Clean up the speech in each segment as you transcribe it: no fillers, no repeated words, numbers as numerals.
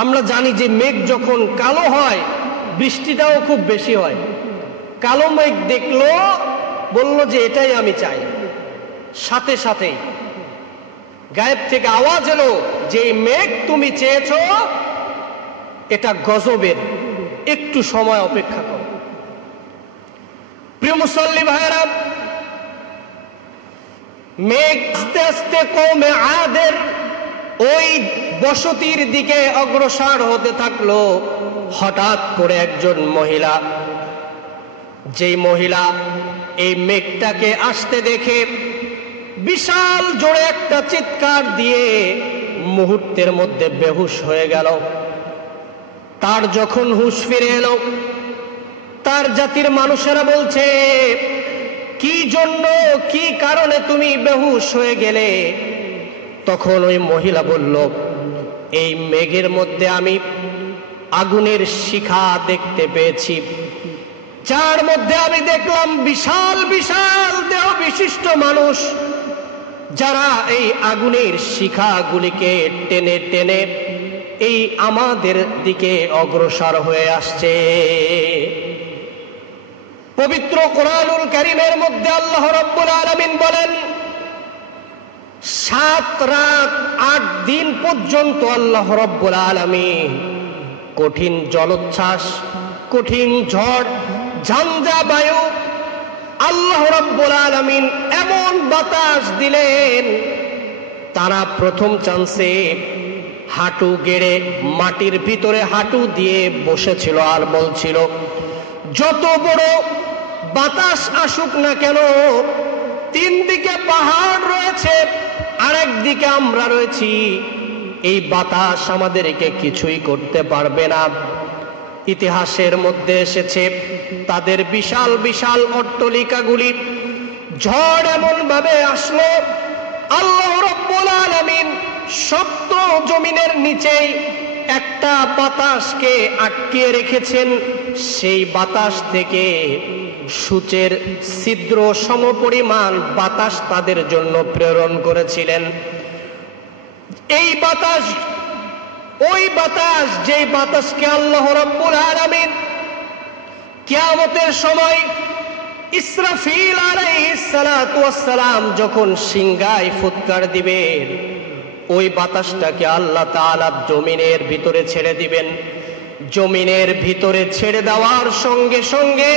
আমরা জানি যে মেঘ যখন কালো হয় বৃষ্টিটাও খুব বেশি হয়। কালো মেঘ দেখলো, বলল যে এটাই আমি চাই। সাথে সাথেই গায়েব থেকে আওয়াজ এলো যে মেঘ তুমি চেয়েছো এটা গজবের, একটু সময় অপেক্ষা করো। প্রিয় মুসল্লি ভাইরা, মেঘ আস্তে আস্তে কওমে আদের ওই বসতির দিকে অগ্রসর হতে থাকলো। হঠাৎ করে একজন মহিলা, যেই মহিলা এই মেঘটাকে আসতে দেখে বিশাল জোরে একটা চিৎকার দিয়ে মুহূর্তের মধ্যে বেহুশ হয়ে গেল। তার যখন হুঁশ ফিরে এলো, তার জাতির মানুষেরা বলছে, কি জন্য, কি কারণে তুমি বেহুশ হয়ে গেলে? তখন ওই মহিলা বলল, এই মেঘের মধ্যে আমি আগুনের শিখা দেখতে পেয়েছি, যার মধ্যে আমি দেখলাম বিশাল বিশাল দেহ বিশিষ্ট মানুষ, যারা এই আগুনের শিখাগুলিকে টেনে টেনে এই আমাদের দিকে অগ্রসর হয়ে আসছে। পবিত্র কোরআনুল কারীমের মধ্যে আল্লাহ রাব্বুল আলামিন বলেন, 7 রাত 8 দিন পর্যন্ত আল্লাহ রাব্বুল আলামিন কঠিন জলোচ্ছ্বাস, কঠিন ঝড়, ঝঞ্ঝা বায়ু, আল্লাহ রাব্বুল আলামিন এমন বাতাস দিলেন, তারা প্রথম চান্সে হাঁটু গেড়ে মাটির ভিতরে হাঁটু দিয়ে বসেছিল আর বলছিল, যত বড় বাতাস আসুক না কেন, 3 দিকে পাহাড় রয়েছে, আরেক দিকে আমরা রয়েছি, এই বাতাস আমাদেরকে কিছুই করতে পারবে না। ইতিহাসের মধ্যে এসেছে তাদের বিশাল বিশাল অট্টালিকাগুলি ঝড় এমন ভাবে আসলো, আল্লাহ রাব্বুল আলামিন শক্ত জমিনের নিচেই একটা বাতাসকে আটকে রেখেছেন। সেই বাতাস থেকে সূচের ছিদ্র সমপরিমাণ বাতাস তাদের জন্য প্রেরণ করেছিলেন। এই বাতাস, ওই বাতাস, যেই বাতাসকে আল্লাহ রাব্বুল আলামিন কিয়ামতের সময় ইসরাফিল আলাইহিস সালাতু ওয়াস সালাম যখন সিংহায় ফুৎকার দিবেন, ওই বাতাসটাকে আল্লাহ তাআলা জমিনের ভিতরে ছেড়ে দিবেন। জমিনের ভিতরে ছেড়ে দেওয়ার সঙ্গে সঙ্গে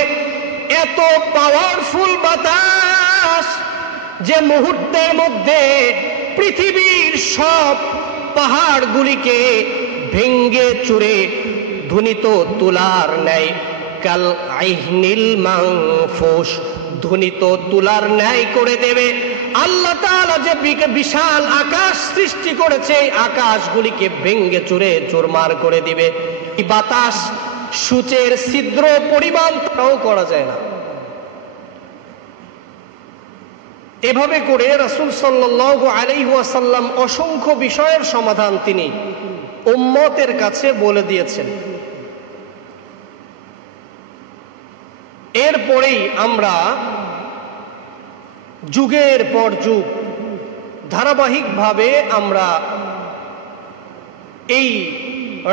এত পাওয়ারফুল বাতাস যে মুহূর্তের মধ্যে পৃথিবীর সব পাহাড়গুলিকে ভেঙ্গে চুরে ধ্বনিত তুলার ন্যায়, কাল আইহনিল মানফুস, ধ্বনিত তুলার ন্যায় করে দেবে। আল্লাহ তাআলা যে বিশাল আকাশ সৃষ্টি করেছে, এই আকাশগুলিকে ভেঙ্গে চুরে চুরমার করে দিবে। এই বাতাস সূচের ছিদ্র পরিমাণ তাও করা যায় না। এভাবে করে রাসূল সাল্লাল্লাহু আলাইহি ওয়াসাল্লাম অসংখ্য বিষয়ের সমাধান তিনি উম্মতের কাছে বলে দিয়েছেন। এরপরেই আমরা যুগের পর যুগ ধারাবাহিকভাবে আমরা এই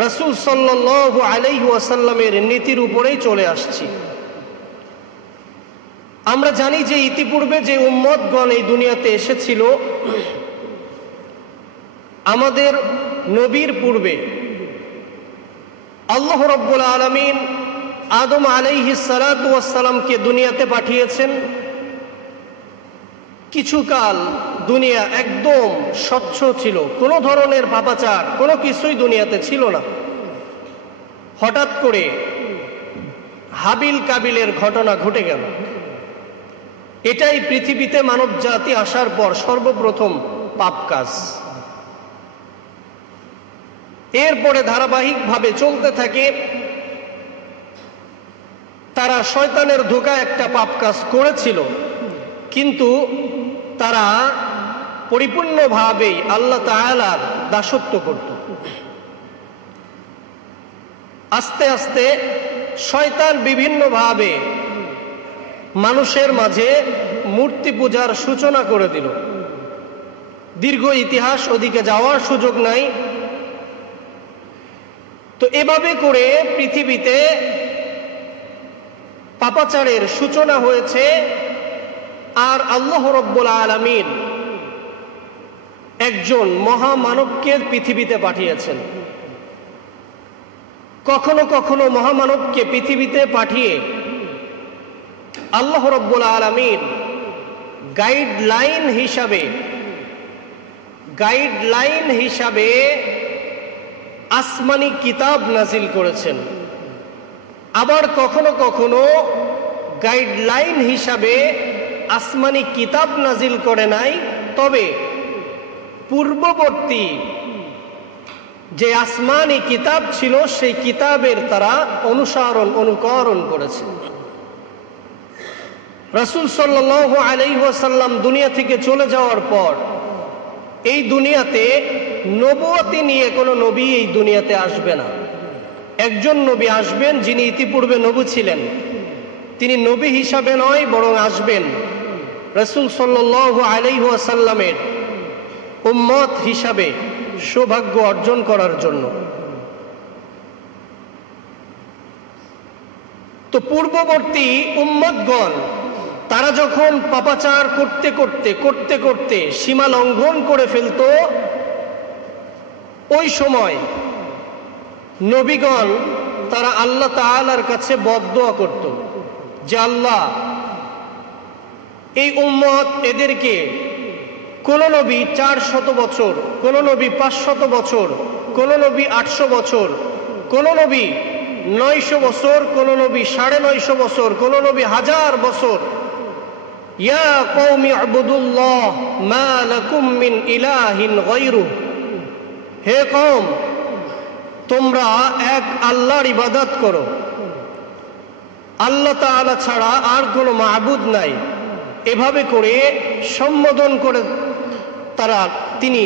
রাসূল সাল্লাল্লাহু আলাইহি ওয়াসাল্লামের নীতির উপরেই চলে আসছি। আমরা জানি যে ইতিপূর্বে যে উম্মতগণ এই দুনিয়াতে এসেছিল, আমাদের নবীর পূর্বে আল্লাহ রাব্বুল আলামিন আদম আলাইহিস সালাতু ওয়াস সালামকে দুনিয়াতে পাঠিয়েছেন। কিছুকাল দুনিয়া একদম স্বচ্ছ ছিল, কোনো ধরনের পাপাচার কোনো কিছুই দুনিয়াতে ছিল না। হঠাৎ করে হাবিল কাবিলের ঘটনা ঘটে গেল। এটাই পৃথিবীতে মানব জাতি আসার পর সর্বপ্রথম পাপ কাজ। এরপরে ধারাবাহিকভাবে চলতে থাকে। তারা শয়তানের ধোঁকায় একটা পাপ কাজ করেছিল, কিন্তু তারা পরিপূর্ণভাবেই আল্লাহ তাআলার দাসত্ব করত। আস্তে আস্তে শয়তান বিভিন্নভাবে মানুষের মাঝে মূর্তি পূজার সূচনা করে দিল। দীর্ঘ ইতিহাস, ওদিকে যাওয়ার সুযোগ নাই। তো এভাবে করে পৃথিবীতে পাপাচারের সূচনা হয়েছে। আর আল্লাহ রাব্বুল আলামিন একজন মহামানবকে পৃথিবীতে পাঠিয়েছেন। কখনো কখনো মহামানবকে পৃথিবীতে পাঠিয়ে আল্লাহ রাব্বুল আলামিন গাইডলাইন হিসাবে আসমানি কিতাব নাজিল করেছেন। আবার কখনো কখনো গাইডলাইন হিসাবে আসমানি কিতাব নাজিল করে নাই, তবে পূর্ববর্তী যে আসমানি কিতাব ছিল সেই কিতাবের তারা অনুকরণ করেছে। রাসূল সাল্লাল্লাহু আলাইহি ওয়াসাল্লাম দুনিয়া থেকে চলে যাওয়ার পর এই দুনিয়াতে নবুয়তি নিয়ে কোনো নবী এই দুনিয়াতে আসবে না। একজন নবী আসবেন যিনি ইতিপূর্বে নবী ছিলেন, তিনি নবী হিসাবে নয় বরং আসবেন রাসূল সাল্লাল্লাহু আলাইহি ওয়াসাল্লামের উম্মত হিসাবে সৌভাগ্য অর্জন করার জন্য। তো পূর্ববর্তী উম্মতগণ তারা যখন পাপাচার করতে করতে সীমা লঙ্ঘন করে ফেলত, ওই সময় নবীগণ তারা আল্লাহ তাআলার কাছে বদদুয়া করত যে আল্লাহ, এই উম্মত এদেরকে কোন নবী 400 বছর, কোন নবী 500 বছর, কোন নবী 800 বছর, কোন নবী 900 বছর, কোন নবী 950 বছর, কোন নবী 1000 বছর। ইয়া কওমি ইবুদুল্লাহ মা লাকুম মিন ইলাহিন গায়রু, হে কওম তোমরা এক আল্লাহর ইবাদত করো, আল্লাহ তাআলা ছাড়া আর কোনো মাবুদ নাই। এভাবে করে সম্বোধন করে তিনি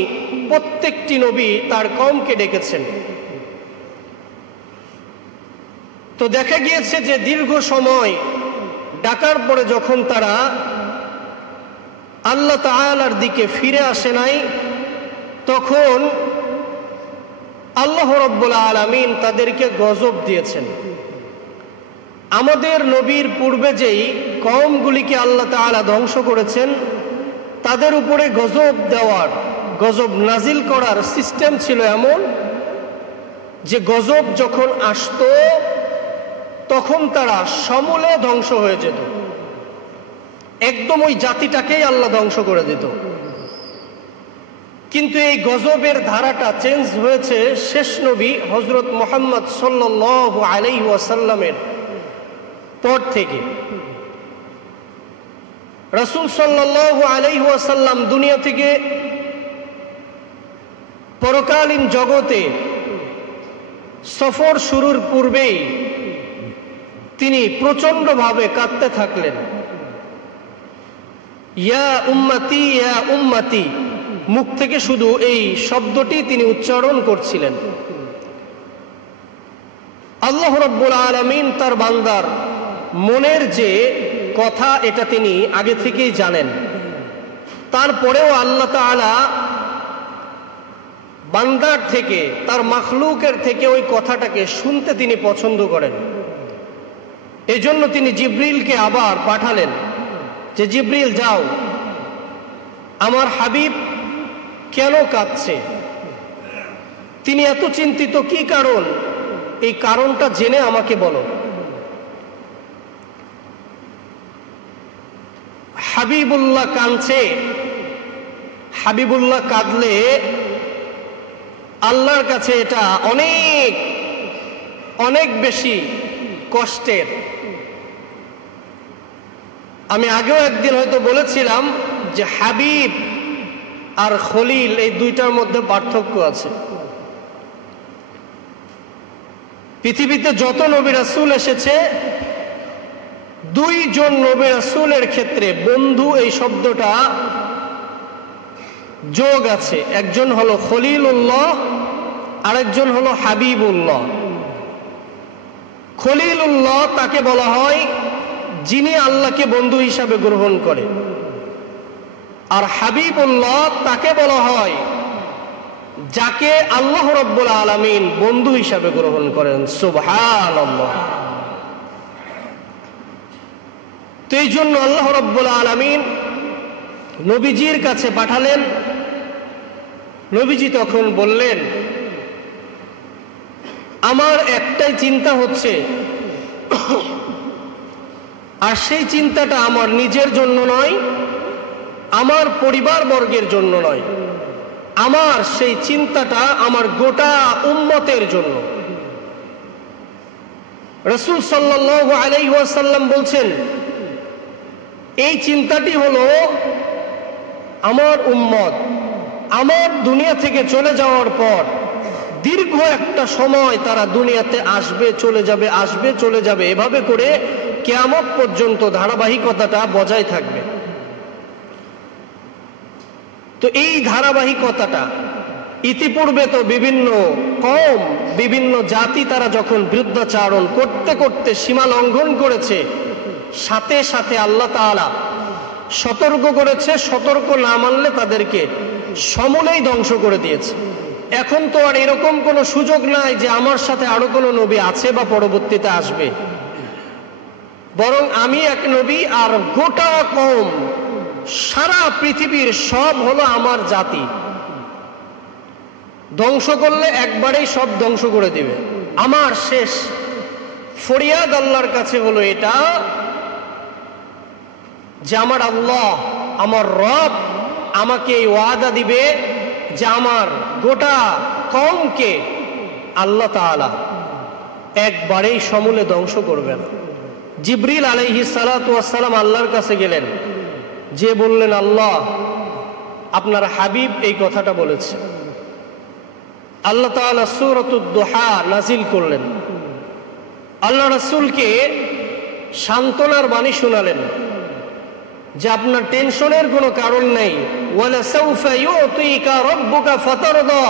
প্রত্যেকটি নবী তার কওমকে ডেকেছেন। তো দেখা গিয়েছে যে দীর্ঘ সময় ডাকার পরে যখন তারা আল্লাহ তাআলার দিকে ফিরে আসে নাই, তখন আল্লাহ রাব্বুল আলামিন তাদেরকে গজব দিয়েছেন। আমাদের নবীর পূর্বে যেই কওমগুলিকে আল্লাহ তাআলা ধ্বংস করেছেন, তাদের উপরে গজব নাজিল করার সিস্টেম ছিল এমন যে গজব যখন আসতো তখন তারা সমূলে ধ্বংস হয়ে যেত, একদম ওই জাতিটাকেই আল্লাহ ধ্বংস করে দিত। কিন্তু এই গজবের ধারাটা চেঞ্জ হয়েছে শেষ নবী হযরত মুহাম্মদ সাল্লাল্লাহু আলাইহি ওয়াসাল্লামের পর থেকে। রাসূল সাল্লাল্লাহু আলাইহি ওয়াসাল্লাম দুনিয়া থেকে পরকালীন জগতে সফর শুরুর পূর্বেই তিনি প্রচন্ডভাবে কাঁদতে থাকলেন। ইয়া উম্মতি ইয়া উম্মতি, মুখ থেকে শুধু এই শব্দটি তিনি উচ্চারণ করছিলেন। আল্লাহ রাব্বুল আলামিন তার বান্দার মনের যে কথা এটা তিনি আগে থেকেই জানেন, তারপরেও আল্লাহ তাআলা বান্দার থেকে, তার মাখলুকের থেকে ওই কথাটাকে শুনতে তিনি পছন্দ করেন। এজন্য তিনি জিবরিলকে আবার পাঠালেন যে জিবরিল যাও, আমার হাবিব কেন কাঁদছে, তিনি এত চিন্তিত কি কারণ, এই কারণটা জেনে আমাকে বলো। হাবিবুল্লাহ কাঁদছে। হাবিবুল্লাহ কাঁদলে আল্লাহর কাছে এটা অনেক অনেক বেশি কষ্টের। আমি আগেও একদিন হয়তো বলেছিলাম যে হাবিব আর খলিল এই দুইটার মধ্যে পার্থক্য আছে। পৃথিবীতে যত নবী রাসূল এসেছে, দুইজন নবী রাসূলের ক্ষেত্রে বন্ধু এই শব্দটা যোগ আছে। একজন হলো খলিলুল্লাহ, আরেকজন হলো হাবিবুল্লাহ। খলিলুল্লাহ তাকে বলা হয় যিনি আল্লাহকে বন্ধু হিসাবে গ্রহণ করে, আর হাবিবুল্লাহ তাকে বলা হয় যাকে আল্লাহ রাব্বুল আলামিন বন্ধু হিসাবে গ্রহণ করেন। সুবহানাল্লাহ। তো এই জন্য আল্লাহ রাব্বুল আলামিন নবীজির কাছে পাঠালেন। নবীজি তখন বললেন, আমার একটাই চিন্তা হচ্ছে, আর সেই চিন্তাটা আমার নিজের জন্য নয়, আমার পরিবার বর্গের জন্য নয়, আমার সেই চিন্তাটা আমার গোটা উম্মতের জন্য। রাসূল সাল্লাল্লাহু আলাইহি ওয়াসাল্লাম বলছেন, এই চিন্তাটি হলো আমার উম্মত আমার দুনিয়া থেকে চলে যাওয়ার পর দীর্ঘ একটা সময় তারা দুনিয়াতে আসবে চলে যাবে, আসবে চলে যাবে, এভাবে করে কিয়ামত পর্যন্ত ধারাবাহিকতাটা বজায় থাকবে। তো এই ধারাবাহিকতাটা ইতিপূর্বে তো বিভিন্ন কওম, বিভিন্ন জাতি তারা যখন বিরুদ্ধাচারণ করতে করতে সীমা লঙ্ঘন করেছে, সাথে সাথে আল্লাহ তাআলা সতর্ক করেছে, সতর্ক না মানলে তাদেরকে সমূলেই ধ্বংস করে দিয়েছে। এখন তো আর এরকম কোনো সুযোগ নাই যে আমার সাথে আরো কোনো নবী আছে বা পরবর্তীতে আসবে, বরং আমি এক নবী আর গোটা কওম, সারা পৃথিবীর সব হলো আমার জাতি। ধ্বংস করলে একবারেই সব ধ্বংস করে দিবে। আমার শেষ ফরিয়াদ আল্লাহর কাছে হলো এটা যে আমার আল্লাহ, আমার রব আমাকে এই ওয়াদা দিবে যে আমার গোটা কওমকে আল্লাহ তাআলা একবারেই সমূলে ধ্বংস করবে না। জিবরিল আলাইহিস সালাতু ওয়াস সালাম আল্লাহর কাছে গেলেন, যে বললেন, আল্লাহ আপনার হাবিব এই কথাটা বলেছে। আল্লাহ তাআলা সূরাতুদ দুহা নাজিল করলেন, আল্লাহ রাসূলকে সান্ত্বনার বাণী শোনালেন যে আপনার টেনশনের কোনো কারণ নেই। ওয়ালা সাউফা ইউতিকা রাব্বুকা ফাতারদা,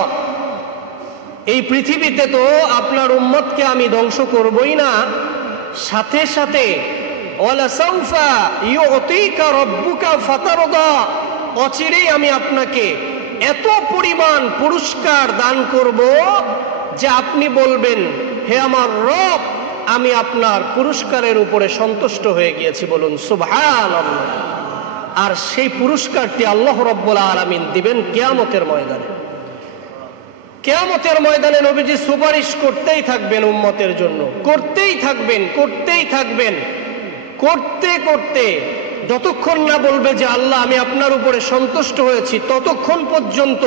এই পৃথিবীতে তো আপনার উম্মতকে আমি ধ্বংস করবই না, সাথে সাথে ওয়ালা সাউফা ইউতিকা রাব্বুকা ফাতারদা, অচিরেই আমি আপনাকে এত পরিমাণ পুরস্কার দান করব যে আপনি বলবেন, হে আমার রব, আমি আপনার পুরস্কারের উপরে সন্তুষ্ট হয়ে গিয়েছি। বলুন সুবহানাল্লাহ। আর সেই পুরস্কারটি আল্লাহ রাব্বুল আলামিন দিবেন কিয়ামতের ময়দানে। কিয়ামতের ময়দানে নবীজি সুপারিশ করতেই থাকবেন উম্মতের জন্য, করতেই থাকবেন, করতেই থাকবেন, করতে করতে যতক্ষণ না বলবে যে আল্লাহ আমি আপনার উপরে সন্তুষ্ট হয়েছি, ততক্ষণ পর্যন্ত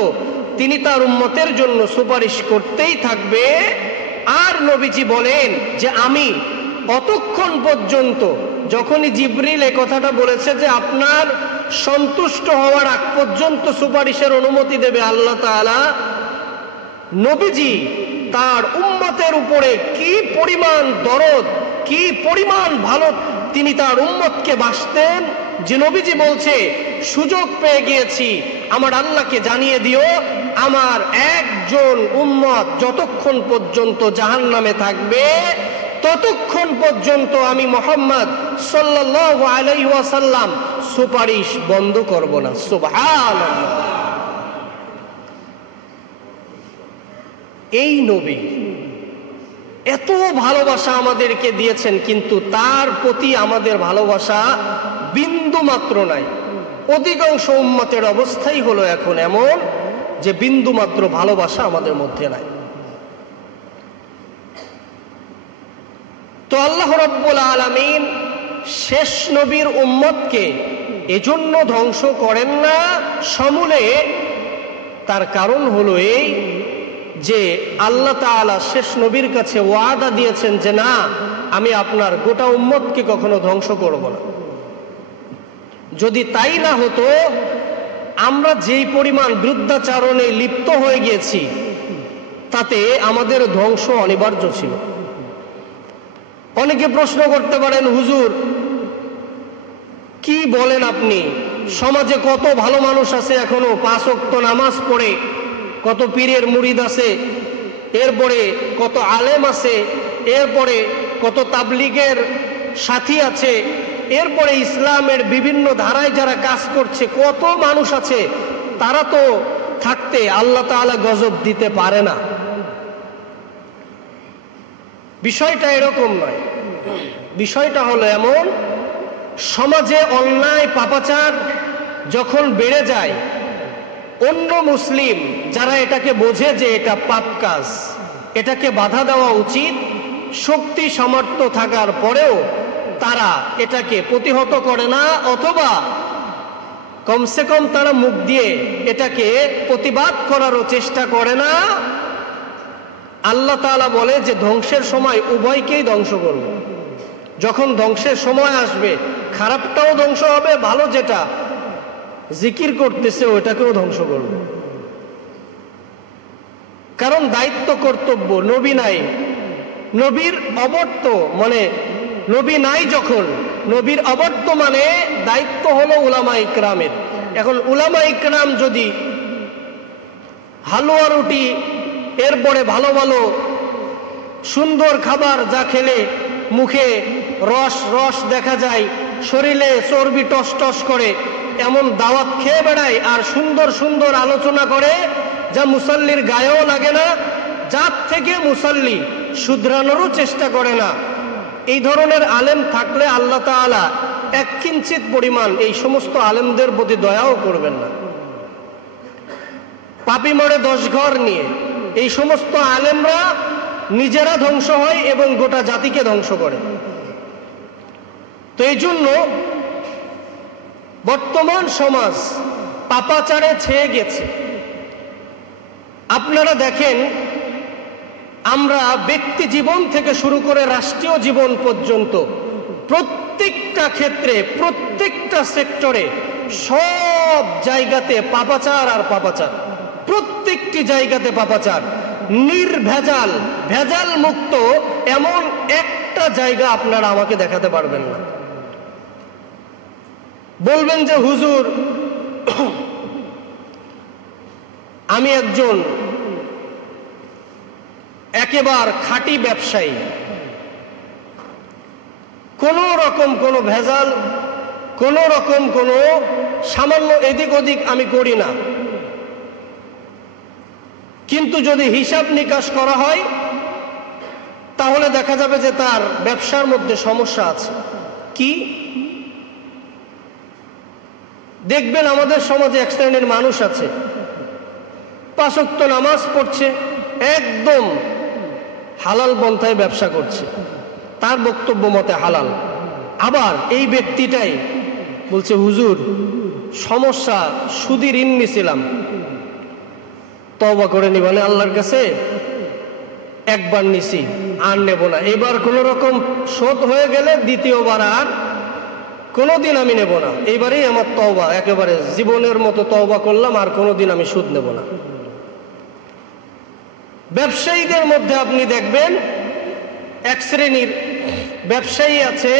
তিনি তার উম্মতের জন্য সুপারিশ করতেই থাকবে। আর নবীজি বলেন যে আমি অতক্ষণ পর্যন্ত, যখনই জিবরিল এই কথাটা বলেছে যে আপনার সন্তুষ্ট হওয়ার আগ পর্যন্ত সুপারিশের অনুমতি দেবে আল্লাহ তাআলা, নবীজি তার উম্মতের উপরে কি পরিমাণ দরদ, কি পরিমাণ ভালো তিনি তার উম্মতকে বাসতেন, যে নবীজি বলছে, সুযোগ পেয়ে গিয়েছি, আমার আল্লাহকে জানিয়ে দিও আমার একজন উম্মত যতক্ষণ পর্যন্ত জাহান্নামে থাকবে ততক্ষণ পর্যন্ত আমি মুহাম্মদ সাল্লাল্লাহু আলাইহি ওয়াসাল্লাম সুপারিশ বন্ধ করব না। সুবহানাল্লাহ। এই নবী এত ভালোবাসা আমাদেরকে দিয়েছেন, কিন্তু তার প্রতি আমাদের ভালোবাসা বিন্দু মাত্র নাই। অধিকাংশ উম্মতের অবস্থাই হলো এখন এমন যে বিন্দু মাত্র ভালোবাসা আমাদের মধ্যে নাই। তো আল্লাহ রাব্বুল আলামিন শেষ নবীর উম্মতকে এজন্য ধ্বংস করেন না সমূলে, তার কারণ হলো এই যে আল্লাহ তাআলা শেষ নবীর কাছে ওয়াদা দিয়েছেন যে না, আমি আপনার গোটা উম্মতকে কখনো ধ্বংস করব না। যদি তাই না হতো, আমরা যেই পরিমাণ বিরুদ্ধাচারণে লিপ্ত হয়ে গিয়েছি তাতে আমাদের ধ্বংস অনিবার্য ছিল। অনেকে প্রশ্ন করতে পারেন, হুজুর কি বলেন আপনি, সমাজে কত ভালো মানুষ আছে এখনো 5 ওয়াক্ত নামাজ পড়ে, কত পীরের মুরিদ আছে, এরপরে কত আলেম আছে, এরপরে কত তাবলীগের সাথী আছে, এরপরে ইসলামের বিভিন্ন ধারায় যারা কাজ করছে, কত মানুষ আছে, তারা তো থাকতে আল্লাহ তাআলা গজব দিতে পারে না। বিষয়টা এরকম নয়। বিষয়টা হলো এমন, সমাজে অন্যায় পাপাচার যখন বেড়ে যায়, অন্য মুসলিম যারা এটাকে বোঝে যে এটা পাপ কাজ, এটাকে বাধা দেওয়া উচিত, শক্তি সামর্থ্য থাকার পরেও তারা এটাকে প্রতিহত করে না, অথবা কমসে কম তারা মুখ দিয়ে এটাকে প্রতিবাদ করারও চেষ্টা করে না। আল্লাহ তাআলা বলে যে ধ্বংসের সময় উভয়কেই ধ্বংস করব। যখন ধ্বংসের সময় আসবে, খারাপটাও ধ্বংস হবে, ভালো যেটা জিকির করতেছে ওইটাকেও ধ্বংস করব। কারণ দায়িত্ব কর্তব্য, নবী নাই, নবীর অবর্ত মানে নবী নাই, যখন নবীর অবর্তমানে দায়িত্ব হলো উলামা ইকরামের। এখন উলামা ইকরাম যদি হালুয়া রুটি, এরপরে ভালো ভালো সুন্দর খাবার যা খেলে মুখে রস রস দেখা যায়, শরীরে চর্বি টস টস করে, এমন দাওয়াত খেয়ে বেড়ায় আর সুন্দর সুন্দর আলোচনা করে যা মুসাল্লির গায়েও লাগে না, যার থেকে মুসাল্লি শুধরানোরও চেষ্টা করে না, এই ধরনের আলেম থাকলে আল্লাহ তাআলা এক কিঞ্চিত পরিমাণ এই সমস্ত আলেমদের প্রতি দয়াও করবেন না। পাপী মরে 10 ঘর নিয়ে এই সমস্ত আলেমরা নিজেরা ধ্বংস হয় এবং গোটা জাতিকে ধ্বংস করে। তো এই জন্য বর্তমান সমাজ পাপাচারে ছেয়ে গেছে। আপনারা দেখেন, আমরা ব্যক্তি জীবন থেকে শুরু করে রাষ্ট্রীয় জীবন পর্যন্ত প্রত্যেকটা ক্ষেত্রে, প্রত্যেকটা সেক্টরে, সব জায়গাতে পাপাচার আর পাপাচার, প্রত্যেকটি জায়গাতে পাপাচার, নির্ভেজাল, ভেজাল মুক্ত এমন একটা জায়গা আপনারা আমাকে দেখাতে পারবেন না। বলবেন যে হুজুর, আমি একজন একেবারে খাঁটি ব্যবসায়ী, কোন রকম কোনো ভেজাল, কোন রকম কোনো সামান্য এদিক ওদিক আমি করি না, কিন্তু যদি হিসাব নিকাশ করা হয় তাহলে দেখা যাবে যে তার ব্যবসার মধ্যে সমস্যা আছে। কি দেখবেন, আমাদের সমাজে এক শ্রেণীর মানুষ আছে, 5 ওয়াক্ত নামাজ পড়ছে, একদম হালাল পন্থায় ব্যবসা করছে, তার বক্তব্য মতে হালাল। আবার এই ব্যক্তিটাই বলছে, হুজুর সমস্যা, সুদি ঋণ নিছিলাম, তওবা করে নিবানে আল্লাহর কাছে, একবার নিছি আর নেব না, এবার কোন রকম শোধ হয়ে গেলে দ্বিতীয়বার আর কোনোদিন আমি নেব না, এইবারেই আমার তওবা, একেবারে জীবনের মতো তওবা করলাম, আর কোনোদিন আমি সুদ নেব না। ব্যবসায়ীদের মধ্যে আপনি দেখবেন এক শ্রেণীর ব্যবসায়ী আছে,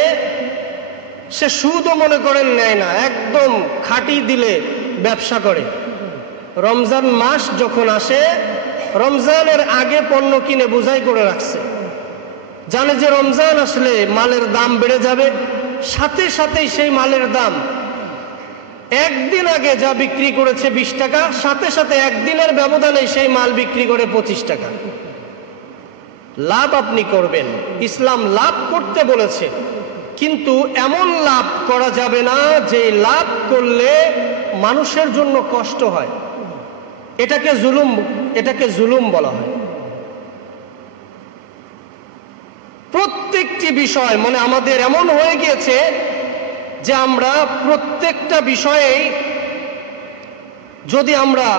সে সুদও মনে করেন নেয় না, একদম খাঁটি দিলে ব্যবসা করে। রমজান মাস যখন আসে, রমজানের আগে পণ্য কিনে বোঝাই করে রাখছে, জানে যে রমজান আসলে মালের দাম বেড়ে যাবে, সাথে সাথেই সেই মালের দাম একদিন আগে যা বিক্রি করেছে 20 টাকা, সাথে সাথে একদিনের ব্যবধানে সেই মাল বিক্রি করে 25 টাকা। লাভ আপনি করবেন, ইসলাম লাভ করতে বলেছে, কিন্তু এমন লাভ করা যাবে না যে লাভ করলে মানুষের জন্য কষ্ট হয়, এটাকে জুলুম বলা হয়। প্রত্যেকটি বিষয় মানে আমাদের এমন হয়ে গিয়েছে যে আমরা প্রত্যেকটা বিষয়েই যদি আমরা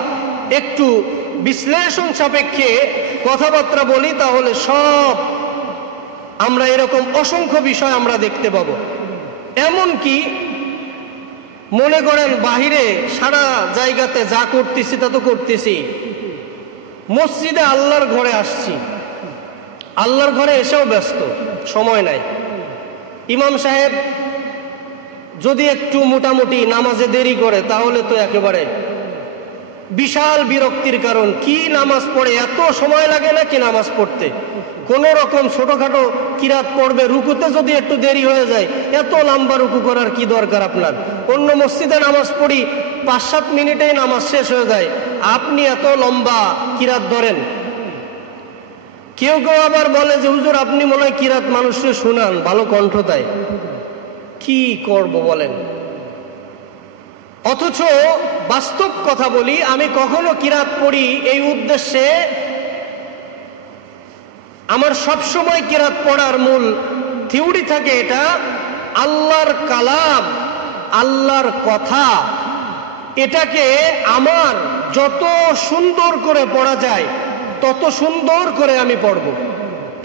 একটু বিশ্লেষণ সাপেক্ষে কথাবার্তা বলি তাহলে সব আমরা এরকম অসংখ্য বিষয় আমরা দেখতে পাবো। এমনকি মনে করেন বাহিরে সারা জায়গাতে যা করতেছি তা তো করতেছি, মসজিদে আল্লাহর ঘরে আসছি, আল্লাহর ঘরে এসেও ব্যস্ত, সময় নাই। ইমাম সাহেব যদি একটু মোটামুটি নামাজে দেরি করে তাহলে তো একেবারে বিশাল বিরক্তির কারণ। কি নামাজ পড়ে, এত সময় লাগে নাকি নামাজ পড়তে? কোন রকম ছোটখাটো কিরাত পড়বে, রুকুতে যদি একটু দেরি হয়ে যায়, এত লম্বা রুকু করার কি দরকার আপনার? অন্য মসজিদে নামাজ পড়ি 5-7 মিনিটেই নামাজ শেষ হয়ে যায়, আপনি এত লম্বা কিরাত ধরেন। কেউ কেউ আবার বলে যে হুজুর আপনি মনে হয় কিরাত মানুষকে শোনান, ভালো কণ্ঠ তাই। কি করব বলেন? অথচ বাস্তব কথা বলি, আমি কখনো কিরাত পড়ি এই উদ্দেশ্যে, আমার সবসময় কিরাত পড়ার মূল থিওরি থাকে এটা, আল্লাহর কালাম, আল্লাহর কথা, এটাকে আমার যত সুন্দর করে পড়া যায় তত সুন্দর করে আমি পড়ব।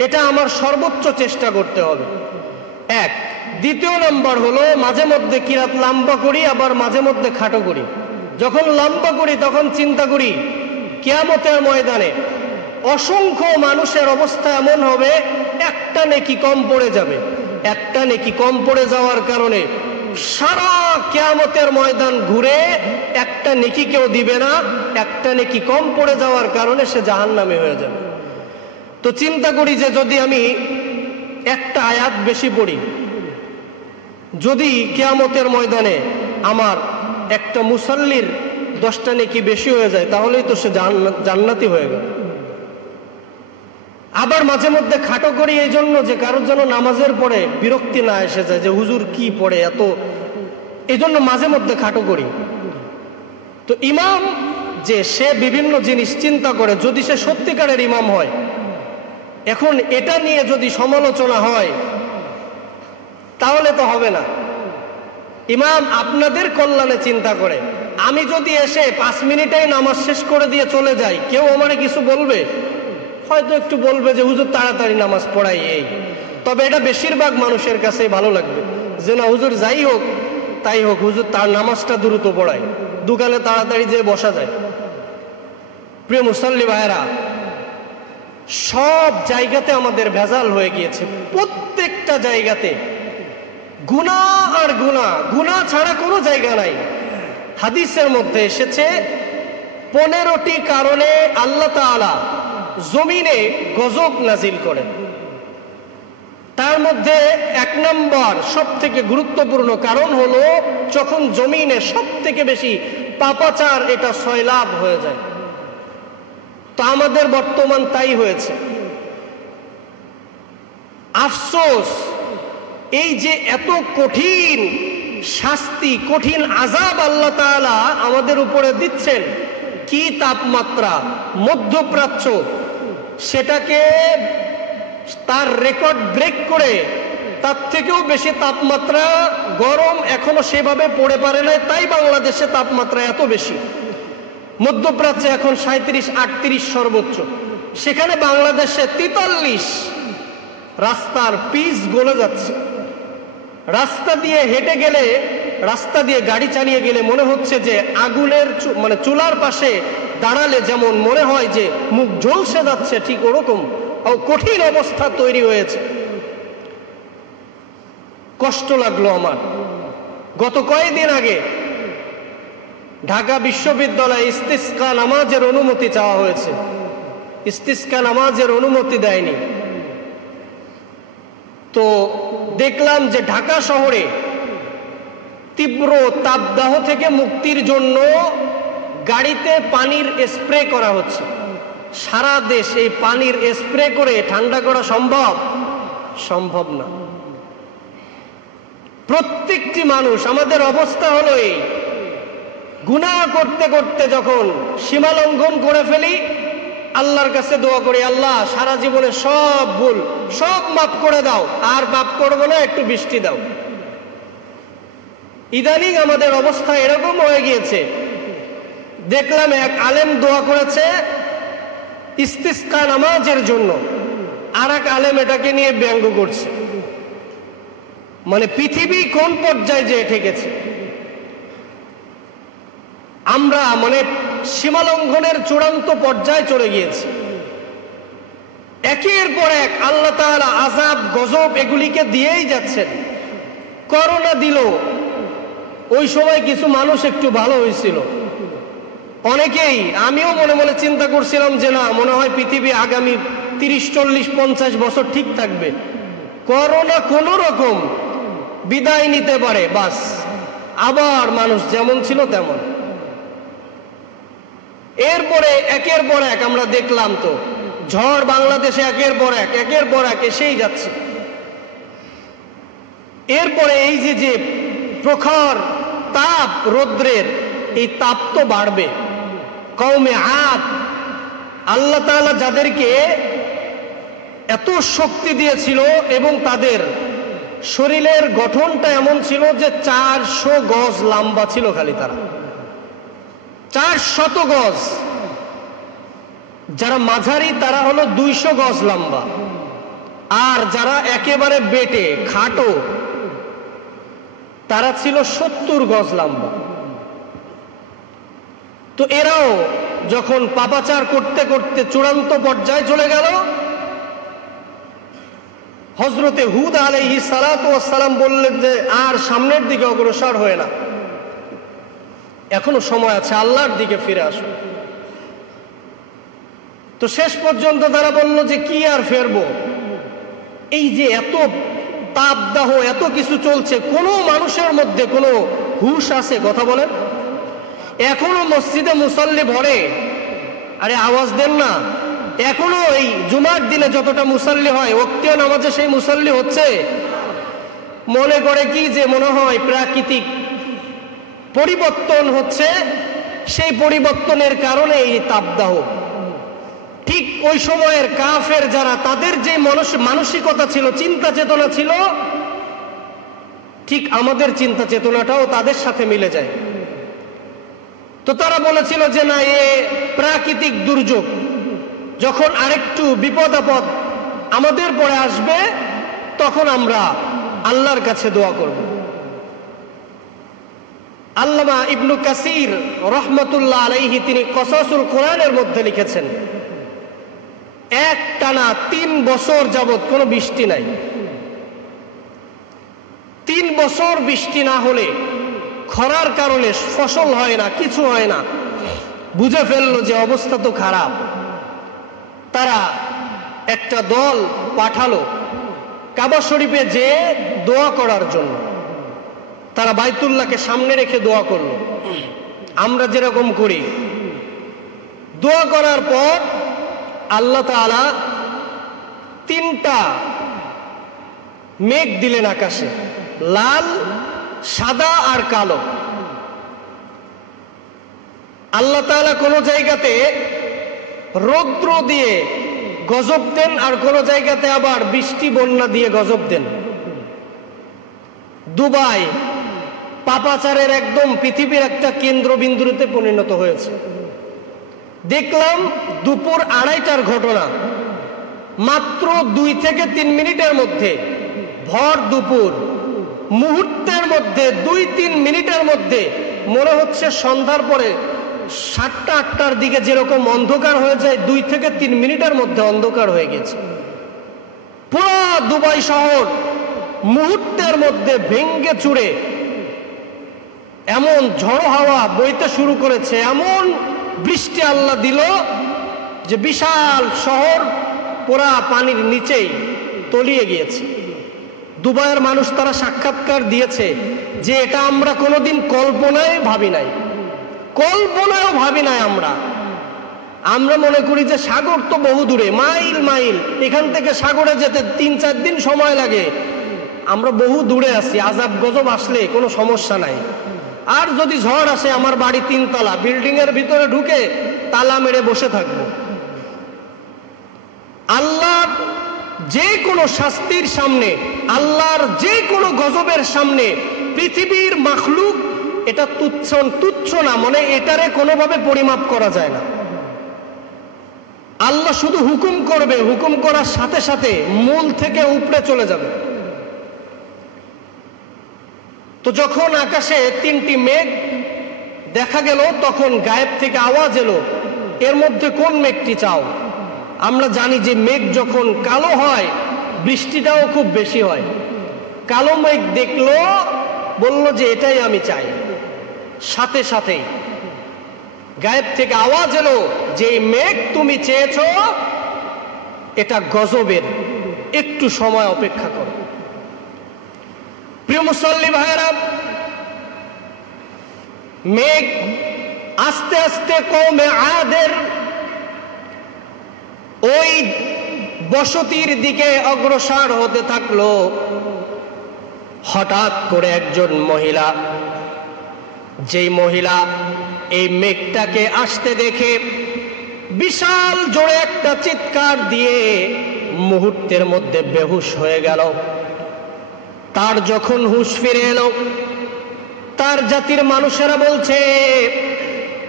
এটা আমার সর্বোচ্চ চেষ্টা করতে হবে, এক। দ্বিতীয় নম্বর হলো, মাঝে মধ্যে কিরাত লম্বা করি, আবার মাঝে মধ্যে খাটো করি। যখন লম্বা করি তখন চিন্তা করি কিয়ামতের ময়দানে অসংখ্য মানুষের অবস্থা এমন হবে, একটা নেকি কম পড়ে যাবে। একটা নেকি কম পড়ে যাওয়ার কারণে সারা কিয়ামতের ময়দান ঘুরে একটা নেকি কেউ দিবে না, একটা নেকি কম পড়ে যাওয়ার কারণে সে জাহান্নামী হয়ে যাবে। তো চিন্তা করি যে যদি আমি একটা আয়াত বেশি পড়ি, যদি কিয়ামতের ময়দানে আমার একটা মুসাল্লির 10টা নেকি বেশি হয়ে যায়, তাহলেই তো সে জান্নাতি হয়ে গেল। আবার মাঝে মধ্যে খাটো করি এই জন্য যে কারোর জন্য নামাজের পরে বিরক্তি না এসে যায় যে হুজুর কি পড়ে এত, এই জন্য মাঝে মধ্যে খাটো করি। তো ইমাম যে সে বিভিন্ন জিনিস চিন্তা করে, যদি সে সত্যিকারের ইমাম হয়, এখন এটা নিয়ে যদি সমালোচনা হয় তাহলে তো হবে না। ইমাম আপনাদের কল্যাণে চিন্তা করে। আমি যদি এসে 5 মিনিটেই নামাজ শেষ করে দিয়ে চলে যাই, কেউ আমারে কিছু বলবে? হয়তো একটু বলবে যে হুজুর তাড়াতাড়ি নামাজ পড়াই এই। তবে এটা বেশিরভাগ মানুষের কাছে ভালো লাগবে যে না হুজুর যাই হোক তাই হোক, হুজুর তার নামাজটা দ্রুত পড়ায়, দোকানে তাড়াতাড়ি যেয়ে বসা যায়। প্রিয় মুসাল্লি ভাইরা, সব জায়গাতে আমাদের ভেজাল হয়ে গিয়েছে। প্রত্যেকটা জায়গাতে গুনাহ আর গুনাহ, গুনাহ ছাড়া কোনো জায়গা নাই। হাদিসের মধ্যে এসেছে 15টি কারণে আল্লাহ তাআলা জমিনে গজব নাজিল করেন। তার মধ্যে 1 নম্বর সব থেকে গুরুত্বপূর্ণ কারণ হলো যখন জমিনে সব থেকে বেশি পাপাচার, এটা সয়লাব হয়ে যায়। তো আমাদের বর্তমান তাই হয়েছে। আফসোস, এই যে এত কঠিন শাস্তি, কঠিন আযাব আল্লাহ তাআলা আমাদের উপরে দিচ্ছেন, কি তাপমাত্রা! মধ্যপ্রাচ্য সেটাকে তার রেকর্ড ব্রেক করে তার থেকেও বেশি তাপমাত্রা, গরম এখনো সেভাবে পড়ে পারে নাই, তাই বাংলাদেশে তাপমাত্রা এত বেশি। মধ্যপ্রাচ্যে এখন 37-38 সর্বোচ্চ, সেখানে বাংলাদেশে 43। রাস্তার পিচ গলে যাচ্ছে। রাস্তা দিয়ে হেঁটে গেলে, রাস্তা দিয়ে গাড়ি চালিয়ে গেলে মনে হচ্ছে যে আগুনের মানে চুলার পাশে দাঁড়ালে যেমন মনে হয় যে মুখ ঝলসে যাচ্ছে, ঠিক ওরকম কঠিন অবস্থা তৈরি হয়েছে। কষ্ট লাগলো আমার। গত কয়েকদিন আগে ঢাকা বিশ্ববিদ্যালয়ে ইস্তিসকা নামাজের অনুমতি চাওয়া হয়েছে। ইস্তিসকা নামাজের অনুমতি দেয়নি। তো দেখলাম যে ঢাকা শহরে তীব্র তাপদাহ থেকে মুক্তির জন্য গাড়িতে পানির স্প্রে করা হচ্ছে। সারা দেশ এই পানির স্প্রে করে ঠান্ডা করা সম্ভব না। প্রত্যেকটি মানুষ, আমাদের অবস্থা হলো এই, গুনাহ করতে করতে যখন সীমা লঙ্ঘন করে ফেলি, আল্লাহর কাছে দোয়া করি, আল্লাহ সারা জীবনে সব ভুল সব মাফ করে দাও, আর পাপ করবো না, একটু বৃষ্টি দাও। ইদানিং আমাদের অবস্থা এরকম হয়ে গিয়েছে। দেখলাম এক আলেম দোয়া করেছে ইস্তিসকা নামাজের জন্য, আর এক আলেম এটাকে নিয়ে ব্যঙ্গ করছে। মানে পৃথিবী কোন পর্যায়ে যে ঠেকেছে! আমরা মানে সীমালঙ্ঘনের চূড়ান্ত পর্যায়ে চলে গিয়েছি। একের পর এক আল্লাহ তাআলা আযাব, গজব এগুলিকে দিয়েই যাচ্ছেন। করোনা দিল, ওই সময় কিছু মানুষ একটু ভালো হয়েছিল। অনেকেই, আমিও মনে মনে চিন্তা করছিলাম যে না, মনে হয় পৃথিবী আগামী 30, 40, 50 বছর ঠিক থাকবে। করোনা কোন রকম বিদায় নিতে পারে, বাস আবার মানুষ যেমন ছিল তেমন। এরপরে একের পর এক আমরা দেখলাম তো ঝড় বাংলাদেশে একের পর এক এসেই যাচ্ছে। এরপরে এই যে প্রখর তাপ রৌদ্রের, এই তাপ তো বাড়বে। কওমে আদ, আল্লাহ তাআলা যাদেরকে এত শক্তি দিয়েছিল এবং তাদের শরীরের গঠনটা এমন ছিল যে 400 গজ লম্বা ছিল, খালি তারা 400 গজ। যারা মাঝারি তারা হলো 200 গজ লম্বা, আর যারা একেবারে বেটে খাটো তারা ছিল 70 গজ লম্বা। তো এরাও যখন পাপাচার করতে করতে চূড়ান্ত পর্যায়ে চলে গেল, হযরতে হুদ আলাইহিস সালাতু ওয়াস সালাম বললেন যে আর সামনের দিকে অগ্রসর হয় না, এখনো সময় আছে, আল্লাহর দিকে ফিরে আসো। তো শেষ পর্যন্ত তারা বলল যে কি আর ফেরবো, এই যে এত তাপদাহ এত কিছু চলছে, কোনো মানুষের মধ্যে কোনো হুঁশ আছে? কথা বলেন। এখনো মসজিদে মুসল্লি ভরে, আরে আওয়াজ দেন না। এখনো এই জুমার দিনে যতটা মুসল্লি হয় ওক্তীয় নামাজে সেই মুসল্লি হচ্ছে। মনে করে কি যে মনে হয় প্রাকৃতিক পরিবর্তন হচ্ছে, সেই পরিবর্তনের কারণে এই তাপদাহ। ঠিক ওই সময়ের কাফের যারা, তাদের যে মানসিকতা ছিল, চিন্তা চেতনা ছিল, ঠিক আমাদের চিন্তা চেতনাটাও তাদের সাথে মিলে যায়। তো তারা বলেছিল যে না, এ প্রাকৃতিক দুর্যোগ, যখন আরেকটু বিপদ আপদ আমাদের পরে আসবে তখন আমরা আল্লাহর কাছে দোয়া করব। আল্লামা ইবনু কাসির রহমতুল্লাহ আলাইহি তিনি কসাসুল কোরআনের মধ্যে লিখেছেন, একটানা 3 বছর যাবত কোনো বৃষ্টি নাই। 3 বছর বৃষ্টি না হলে খরার কারণে ফসল হয় না, কিছু হয় না। বুঝে ফেললো যে অবস্থা তো খারাপ। তারা একটা দল পাঠালো কাবা শরীফে যে দোয়া করার জন্য। তারা বাইতুল্লাহকে সামনে রেখে দোয়া করলো, আমরা যেরকম করি। দোয়া করার পর আল্লাহ তাআলা 3টা মেঘ দিলেন আকাশে, লাল, সাদা আর কালো। আল্লাহ তাআলা কোন জায়গাতে রৌদ্র দিয়ে গজব দেন, আর কোন জায়গাতে আবার বৃষ্টি বন্যা দিয়ে গজব দেন। দুবাই পাপাচারের একদম পৃথিবীর একটা কেন্দ্রবিন্দুতে পরিণত হয়েছে। দেখলাম দুপুর 2:30টার ঘটনা, মাত্র 2 থেকে 3 মিনিটের মধ্যে, ভর দুপুর মুহূর্তের মধ্যে 2-3 মিনিটের মধ্যে, মনে হচ্ছে সন্ধ্যার পরে 7টা-8টার দিকে যেরকম অন্ধকার হয়ে যায়, 2 থেকে 3 মিনিটের মধ্যে অন্ধকার হয়ে গেছে। পুরো দুবাই শহর মুহূর্তের মধ্যে ভেঙ্গে চুরে এমন ঝড়ো হাওয়া বইতে শুরু করেছে, এমন বৃষ্টি আল্লাহ দিল যে বিশাল শহর পুরা পানির নিচেই তলিয়ে গিয়েছে। দুবাইয়ের মানুষ তারা সাক্ষাৎকার দিয়েছে যে এটা আমরা কোনোদিন কল্পনায় ভাবি নাই, কল্পনায়ও ভাবি নাই। আমরা মনে করি যে সাগর তো বহু দূরে, মাইল মাইল, এখান থেকে সাগরে যেতে 3-4 দিন সময় লাগে। আমরা বহু দূরে আছি, আযাব গজব আসলে কোনো সমস্যা নাই। আর যদি ঝড় আসে, আমার বাড়ি 3 তলা, বিল্ডিং এর ভিতরে ঢুকে তালা মেরে বসে থাকবো। আল্লাহর যে কোনো শাস্তির সামনে, আল্লাহর যে কোনো গজবের সামনে পৃথিবীর মাখলুক এটা তুচ্ছ না, মানে এটারে কোনোভাবে পরিমাপ করা যায় না। আল্লাহ শুধু হুকুম করবে, হুকুম করার সাথে সাথে মূল থেকে উপড়ে চলে যাবে। তো যখন আকাশে 3টি মেঘ দেখা গেল, তখন গায়েব থেকে আওয়াজ এলো, এর মধ্যে কোন মেঘটি চাও? আমরা জানি যে মেঘ যখন কালো হয় বৃষ্টিটাও খুব বেশি হয়। কালো মেঘ দেখলো, বলল যে এটাই আমি চাই। সাথে সাথেই গায়েব থেকে আওয়াজ এলো যে মেঘ তুমি চেয়েছো এটা গজবের, একটু সময় অপেক্ষা করো। প্রিয় মুসল্লি ভাইয়েরা, মেঘ আস্তে আস্তে কওমে আদের ওই বসতির দিকে অগ্রসর হতে থাকলো। হঠাৎ করে একজন মহিলা, যেই মহিলা এই মেঘটাকে আসতে দেখে বিশাল জোরে একটা চিৎকার দিয়ে মুহূর্তের মধ্যে বেহুশ হয়ে গেল। তার যখন হুঁশ ফিরে এলো, তার জাতির মানুষেরা বলছে,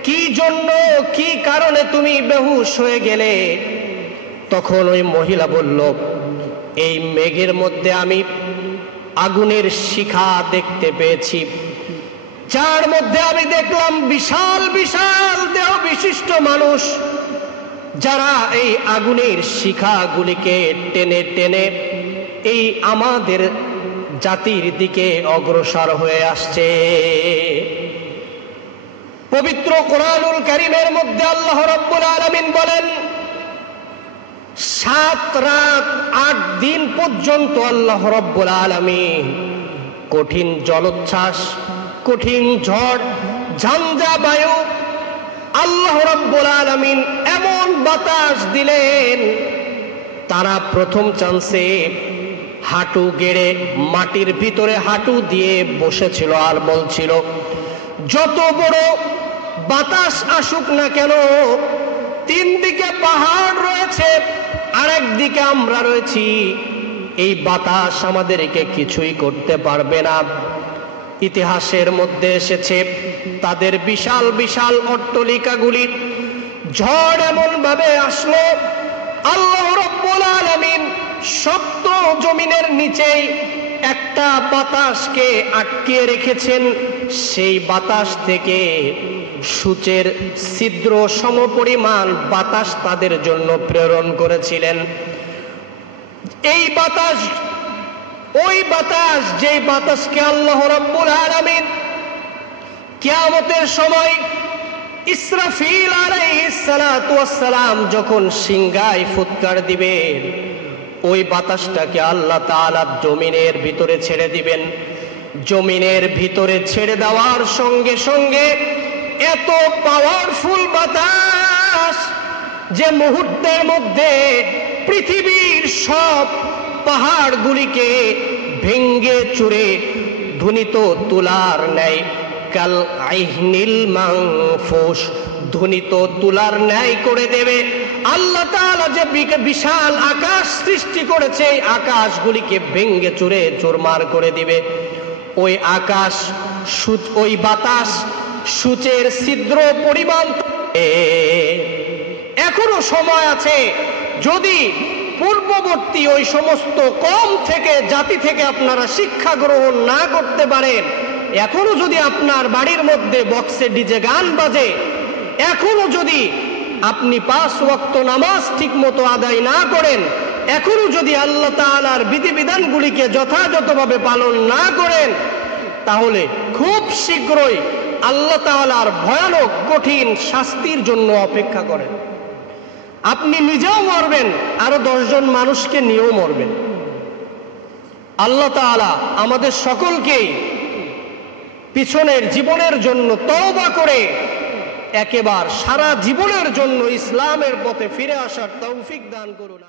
কি জন্য, কি কারণে তুমি বেহুশ হয়ে গেলে? তখন ওই মহিলা বলল, এই মেঘের মধ্যে আমি আগুনের শিখা দেখতে পেয়েছি, যার মধ্যে আমি দেখলাম বিশাল বিশাল দেহ বিশিষ্ট মানুষ, যারা এই আগুনের শিখাগুলিকে টেনে টেনে এই আমাদের জাতির দিকে অগ্রসর হয়ে আসছে। পবিত্র কোরআনুল কারীমের মধ্যে আল্লাহ রাব্বুল আলামিন বলেন, 7 রাত 8 দিন পর্যন্ত আল্লাহ রাব্বুল আলামিন কঠিন জলোচ্ছ্বাস, কঠিন ঝড়, ঝঞ্ঝা বায়ু, আল্লাহ রাব্বুল আলামিন এমন বাতাস দিলেন, তারা প্রথম চান্সে হাঁটু গেড়ে মাটির ভিতরে হাঁটু দিয়ে বসেছিল আর বলছিল, যত বড় বাতাস আসুক না কেন, 3 দিকে পাহাড় রয়েছে, আরেক দিকে আমরা রয়েছি, এই বাতাস আমাদেরকে কিছুই করতে পারবে না। ইতিহাসের মধ্যে এসেছে, তাদের বিশাল বিশাল অট্টালিকাগুলি ঝড় এমন ভাবে আসলো, আল্লাহ রাব্বুল আলামিন শক্ত জমিনের নিচেই একটা বাতাসকে আটকিয়ে রেখেছেন। সেই বাতাস থেকে সূচের ছিদ্র সমপরিমাণ বাতাস তাদের জন্য প্রেরণ করেছিলেন। এই বাতাস, ওই বাতাস, যেই বাতাসকে আল্লাহ রাব্বুল আলামিন কিয়ামতের সময় ইসরাফিল আলাইহিস সালাতু ওয়াস সালাম যখন সিংহায় ফুৎকার দিবেন, ওই বাতাসটাকে আল্লাহ তাআলা জমিনের ভিতরে ছেড়ে দিবেন। জমিনের ভিতরে ছেড়ে দেওয়ার সঙ্গে সঙ্গে এত পাওয়ারফুল বাতাস যে মুহূর্তের মধ্যে পৃথিবীর সব পাহাড়গুলিকে ভেঙ্গে চুরে ধ্বনিত তুলার ন্যায়, কাল আইহনিল মানফুস, ধ্বনিত তুলার ন্যায় করে দেবে। আল্লাহ তাআলা যে বিশাল আকাশ সৃষ্টি করেছে, এই আকাশগুলিকে ভেঙ্গে চুরে চুরমার করে দিবে। ওই আকাশ, ওই বাতাস সূচের ছিদ্র পরিমাণ। এখনো সময় আছে, যদি পূর্ববর্তী ওই সমস্ত কম থেকে, জাতি থেকে আপনারা শিক্ষা গ্রহণ না করতে পারেন, এখনো যদি আপনার বাড়ির মধ্যে বক্সে ডিজে গান বাজে, এখনো যদি আপনি 5 ওয়াক্ত নামাজ ঠিক মতো আদায় না করেন, এখনো যদি আল্লাহ তাআলার বিধিবিধানগুলিকে যথাযথভাবে পালন না করেন, তাহলে খুব শীঘ্রই আল্লাহ তাআলার ভয়ানক কঠিন শাস্তির জন্য অপেক্ষা করেন। আপনি নিজেও মরবেন, আরো 10 জন মানুষকে নিয়েও মরবেন। আল্লাহ তাআলা আমাদের সকলকেই পিছনের জীবনের জন্য তওবা করে একেবারে সারা জীবনের জন্য ইসলামের পথে ফিরে আসার তৌফিক দান করুন।